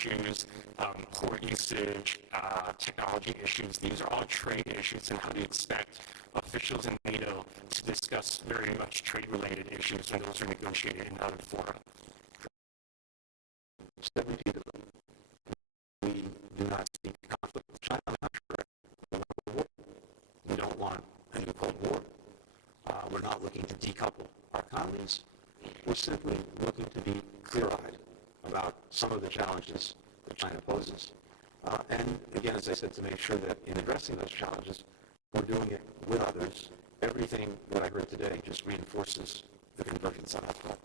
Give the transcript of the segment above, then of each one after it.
issues, port usage, technology issues. These are all trade issues, and how do you expect officials in NATO to discuss very much trade-related issues when those are negotiated in other fora? 70 of them. We do not seek conflict with China. We want a war. We don't want a new Cold War. We're not looking to decouple our economies. We're simply looking to be clear-eyed about some of the challenges that China poses. And again, as I said, to make sure that in addressing those challenges, we're doing it with others. Everything that I heard today just reinforces the convergence on that front.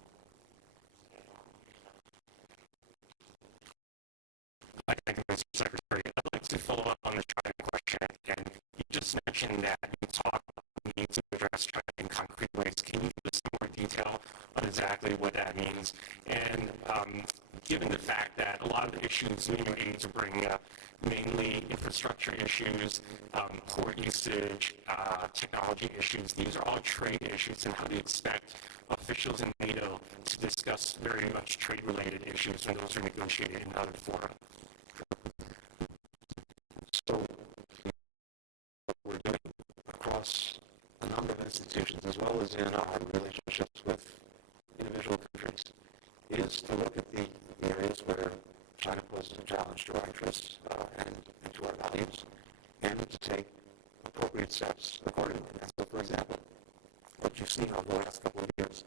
Thank you, Mr. Secretary. I'd like to follow up on the China question. And you just mentioned that you talk need to address China in concrete ways. Can you give us some more detail on exactly what that means? And given the fact that a lot of the issues you need to bring up, mainly infrastructure issues, port usage, technology issues, these are all trade issues, and how do you expect officials in NATO to discuss very much trade-related issues when those are negotiated in other fora? So, what we're doing across a number of institutions, as well as in our relationships with individual countries, is to look at the areas where China poses a challenge to our interests and to our values, and to take appropriate steps accordingly. And so, for example, what you've seen over the last couple of years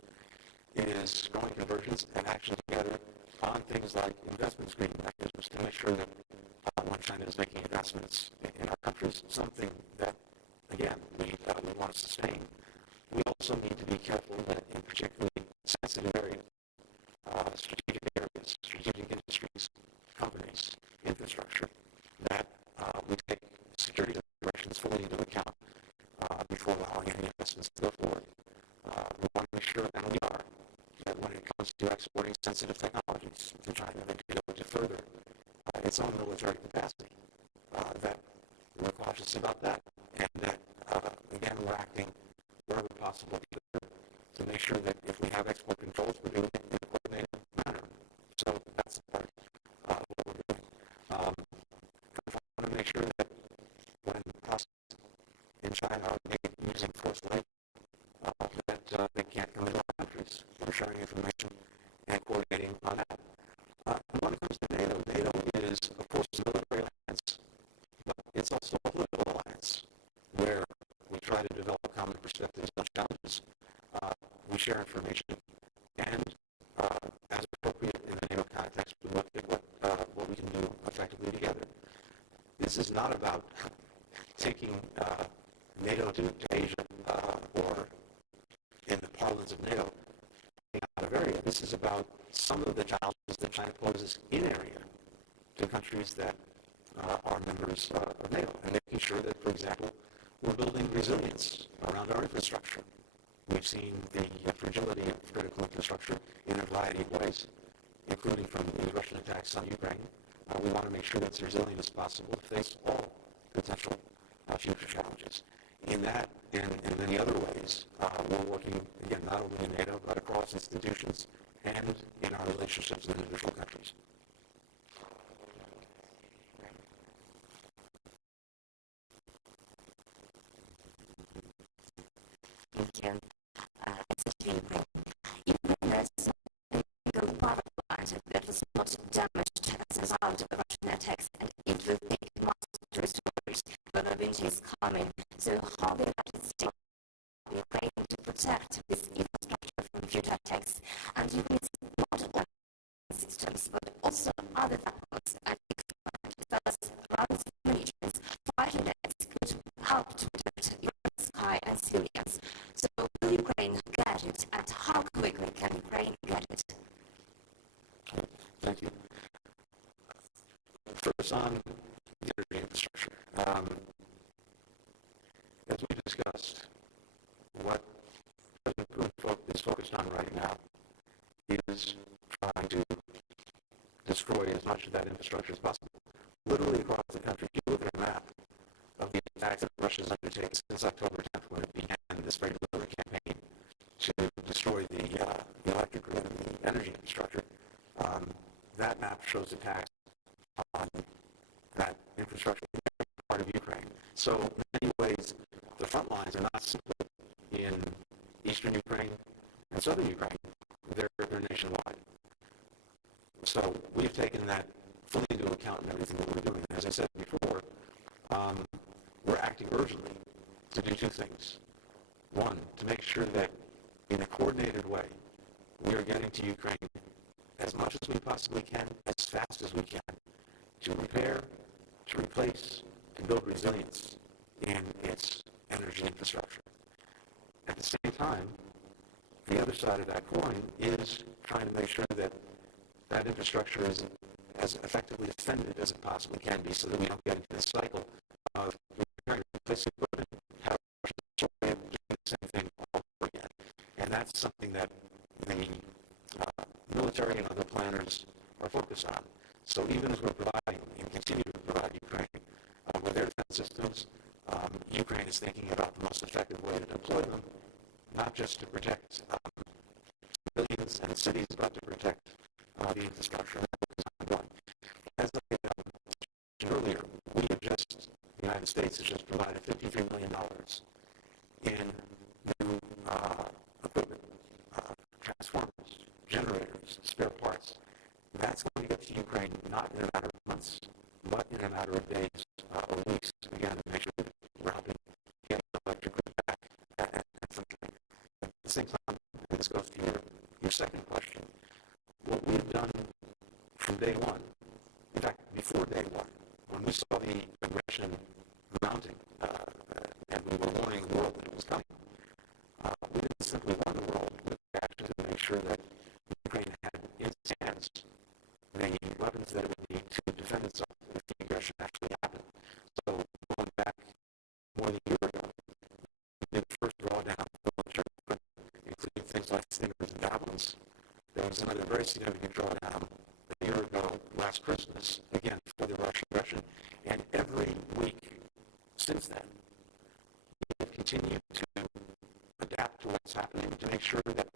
is growing convergence and action together on things like investment screening mechanisms to make sure that when China is making investments in our countries, something that, again, we want to sustain, we also need to be careful that in particularly sensitive areas, strategic industries, companies, infrastructure, that we take security considerations fully into account before allowing any investments to go forward. We want to make sure, and we are, that when it comes to exporting sensitive technologies to China that could go to further its own military capacity, that we're cautious about that, and that, again, we're acting wherever possible to make sure that if we have export controls, we're doing it in a coordinated manner. So that's part of what we're doing. We want to make sure that when processes in China are made using forced labor, that they can't come into our countries. We're sharing information and coordinating on that. When it comes to NATO, NATO is, of course, a military alliance, but it's also a political alliance where we try to develop common perspectives on challenges. We share information, and as appropriate in the NATO context, we look at what we can do effectively together. This is not about taking NATO to Asia or in the parlance of NATO out of area. This is about some of the challenges that China poses in area to countries that are members of NATO, and making sure that, for example, we're building resilience around our infrastructure. We've seen the fragility of critical infrastructure in a variety of ways, including from the Russian attacks on Ukraine. We want to make sure that it's resilient as possible to face all potential future challenges. In that and in many other ways, we're working, again, not only in NATO, but across institutions and in our relationships with individual countries. Thank you. Antony Blinken, even there's a legal power plant that was not damaged as a result of Russian attacks, and it will take months to restore when the winter is coming. So how the United States are planning to protect this infrastructure from future attacks? And you need not only systems, but also other weapons and equipment, as well as around some regions, fighting nets could help to protect Ukraine's sky and civilians. So will Ukraine get it, and how quickly can Ukraine get it? Thank you. First, on the energy infrastructure. As we discussed, what President Putin is focused on right now is trying to destroy as much of that infrastructure as possible. Literally across the country, if you look at a map of the attacks that Russia's undertaken since October 10th, when it began this very deliberate campaign to destroy the electric grid and the energy infrastructure, that map shows attacks on that infrastructure part of Ukraine. So in many ways, the front lines are not simply in eastern Ukraine and southern Ukraine. They're nationwide. So we've taken that fully into account in everything that we're doing. As I said before, we're acting urgently to do two things. One, to make sure that in a coordinated way, we are getting to Ukraine as much as we possibly can, as fast as we can, to repair, to replace, to build resilience in its energy infrastructure. At the same time, the other side of that coin is trying to make sure that that infrastructure is as effectively defended as it possibly can be, so that we don't get into this cycle of repairing, replacing equipment, having doing the same thing all over again. And that's something that the military and other planners are focused on. So even as we're providing and continue to provide Ukraine with their defense systems, Ukraine is thinking about the most effective way to deploy them, not just to protect civilians and cities, but to protect the infrastructure. As I mentioned earlier, the United States has just provided $53 million in new equipment, transformers, generators, spare parts. That's going to get to Ukraine not in a matter of months, but in a matter of days or weeks, again, to make sure that we're helping get the electric grid back and functioning. At the same time, and this goes to your second question, what we've done from day one, in fact, before day one, when we saw the aggression mounting and we were warning the world that it was coming, we didn't simply warn the world with actions to make sure that Ukraine had in its hands the weapons that it would need to defend itself if the aggression actually happened. So going back more than a year ago, we did the first drawdown of military equipment, including things like stingers and javelins. There was another very significant drawdown a year ago, last Christmas, again, for the Russian aggression. And every week since then, we have continued to adapt to what's happening to make sure that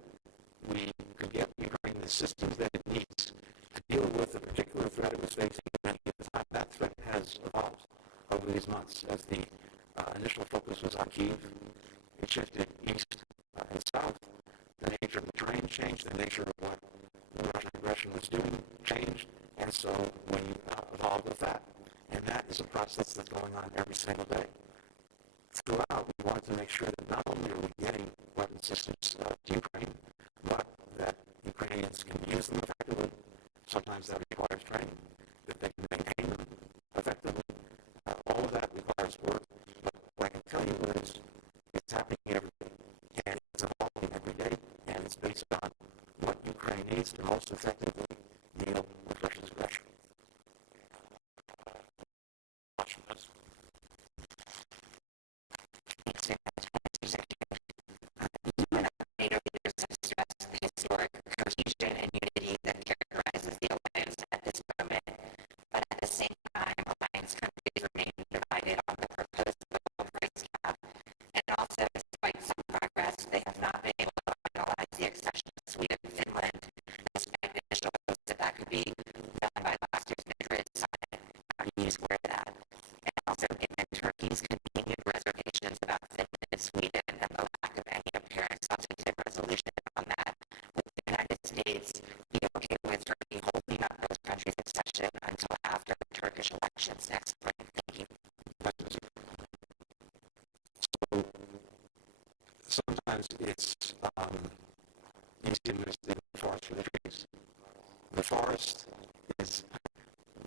we could get Ukraine the systems that it needs to deal with the particular threat it was facing. And at the time, that threat has evolved over these months. As the initial focus was on Kyiv, it shifted east and south. The nature of the terrain changed, the nature of what the Russian aggression was doing changed, and so we evolved with that. And that is a process that's going on every single day. Throughout, we wanted to make sure that not only are we getting weapon systems to Ukraine, but that Ukrainians can use them effectively. Sometimes that requires training, that they can maintain them effectively. All of that requires work, but what I can tell you is it's happening every day, and it's evolving every day, and it's based on what Ukraine needs to most effectively deal with Russia's aggression. NATO leaders have stressed the historic cohesion and unity that characterizes the alliance at this moment, but at the same time, alliance countries remain divided on the proposed global price cap, and also, despite some progress, they have not been able to finalize the accession of Sweden and Finland, despite initial hopes that could be done by last year's Madrid summit. How do you square that? And also, given Turkey's continued reservations about Finland and Sweden and the lack of any apparent substantive resolution on that, would the United States be okay with Turkey holding up those countries' accession until after the Turkish elections next spring? Thank you. So sometimes it's easy to mistake the forest for the trees. The forest is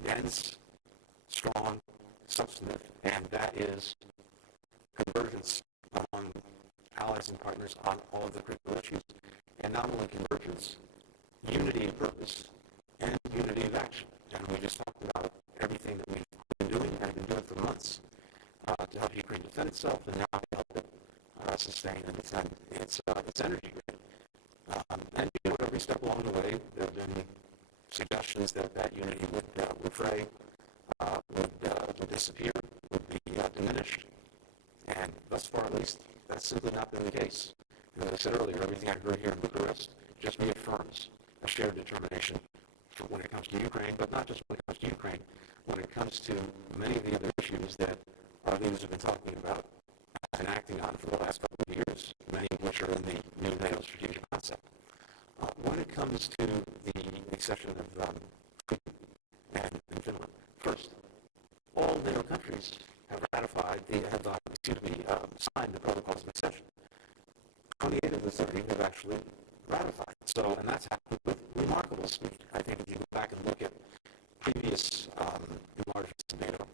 dense, strong, substantive, and that is convergence among allies and partners on all of the critical issues. And not only convergence, unity of purpose and unity of action. And we just talked about everything that we've been doing and have been doing for months to help Ukraine defend itself and now help it sustain and defend its energy grid. And every step along the way, there have been suggestions that unity would fray, would disappear, would be diminished. And thus far, at least, that's simply not been the case. And as I said earlier, everything I heard here in Bucharest just reaffirms a shared determination when it comes to Ukraine, but not just when it comes to Ukraine, comes to many of the other issues that our leaders have been talking about and acting on for the last couple of years, many of which are in the new NATO strategic concept. When it comes to the accession of Sweden and Finland, first, all NATO countries have signed the protocols of accession. 28 of the 30 have actually ratified. So, and that's happened with remarkable speed. I think if you go back and look at previous enlargements of NATO,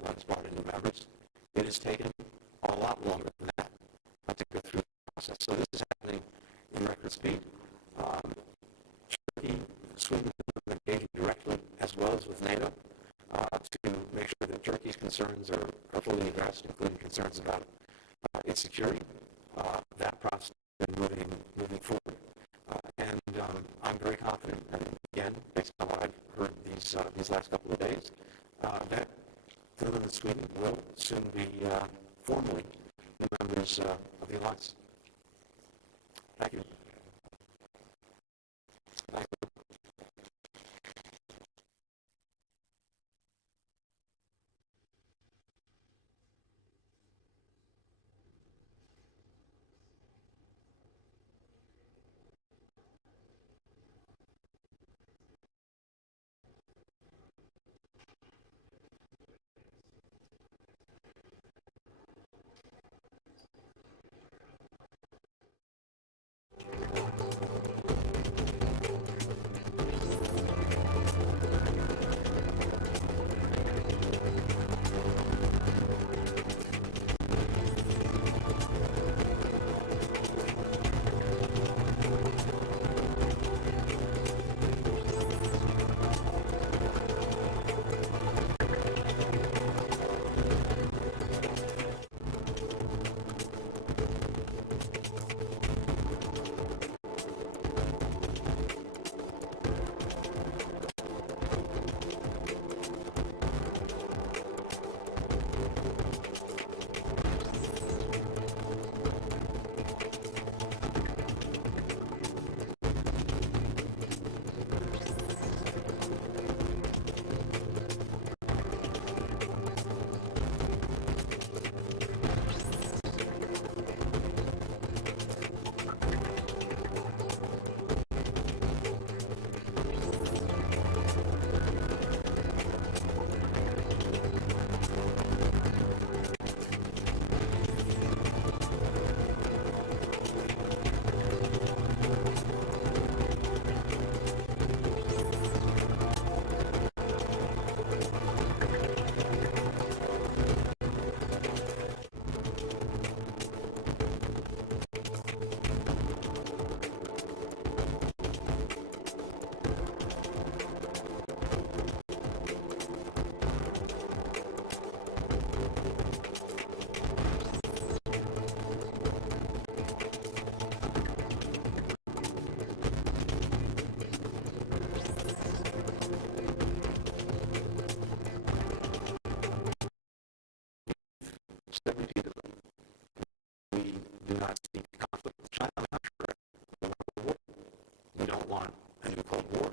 when it's brought in new members, it has taken a lot longer than that to go through the process. So this is happening in record speed. Turkey, Sweden are engaging directly as well as with NATO to make sure that Turkey's concerns are fully addressed, including concerns about its security. That process has been moving forward. And I'm very confident, and again, based on what I've heard these last couple of days, that Finland and Sweden will soon be formally members of the alliance. Thank you. Thank you. Repeatedly, we do not seek conflict with China. I'm not sure we want a war. We don't want a new Cold War.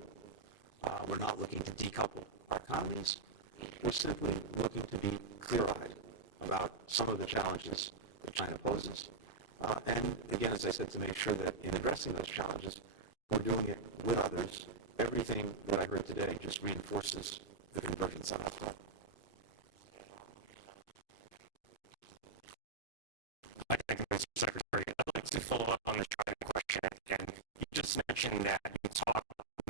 We're not looking to decouple our economies. We're simply looking to be clear-eyed about some of the challenges that China poses. And again, as I said, to make sure that in addressing those challenges, we're doing it with others. Everything that I heard today just reinforces the convergence on that front. Thank you, Mr. Secretary. I'd like to follow up on the China question. And you just mentioned that you talk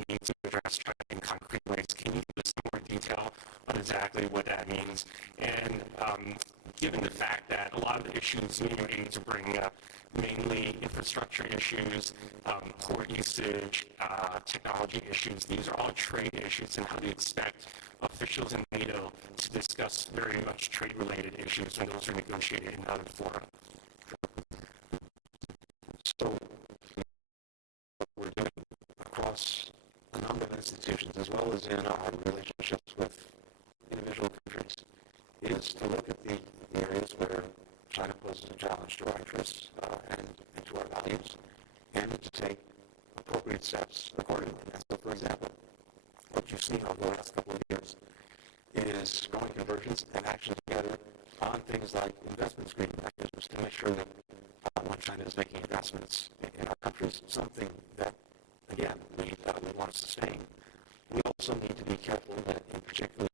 needs to address China in concrete ways. Can you give us some more detail on exactly what that means? And given the fact that a lot of the issues you aim to bring up, mainly infrastructure issues, port usage, technology issues, these are all trade issues, and how do you expect officials in NATO to discuss very much trade-related issues when those are negotiated in other fora? So, what we're doing across a number of institutions, as well as in our relationships with individual countries, is to look at the areas where China poses a challenge to our interests and to our values, and to take appropriate steps accordingly. And so, for example, what you've seen over the last couple of years is growing convergence and action together on things like investment screening mechanisms to make sure that when China is making investments in our countries, something that, again, we want to sustain. We also need to be careful that, in particular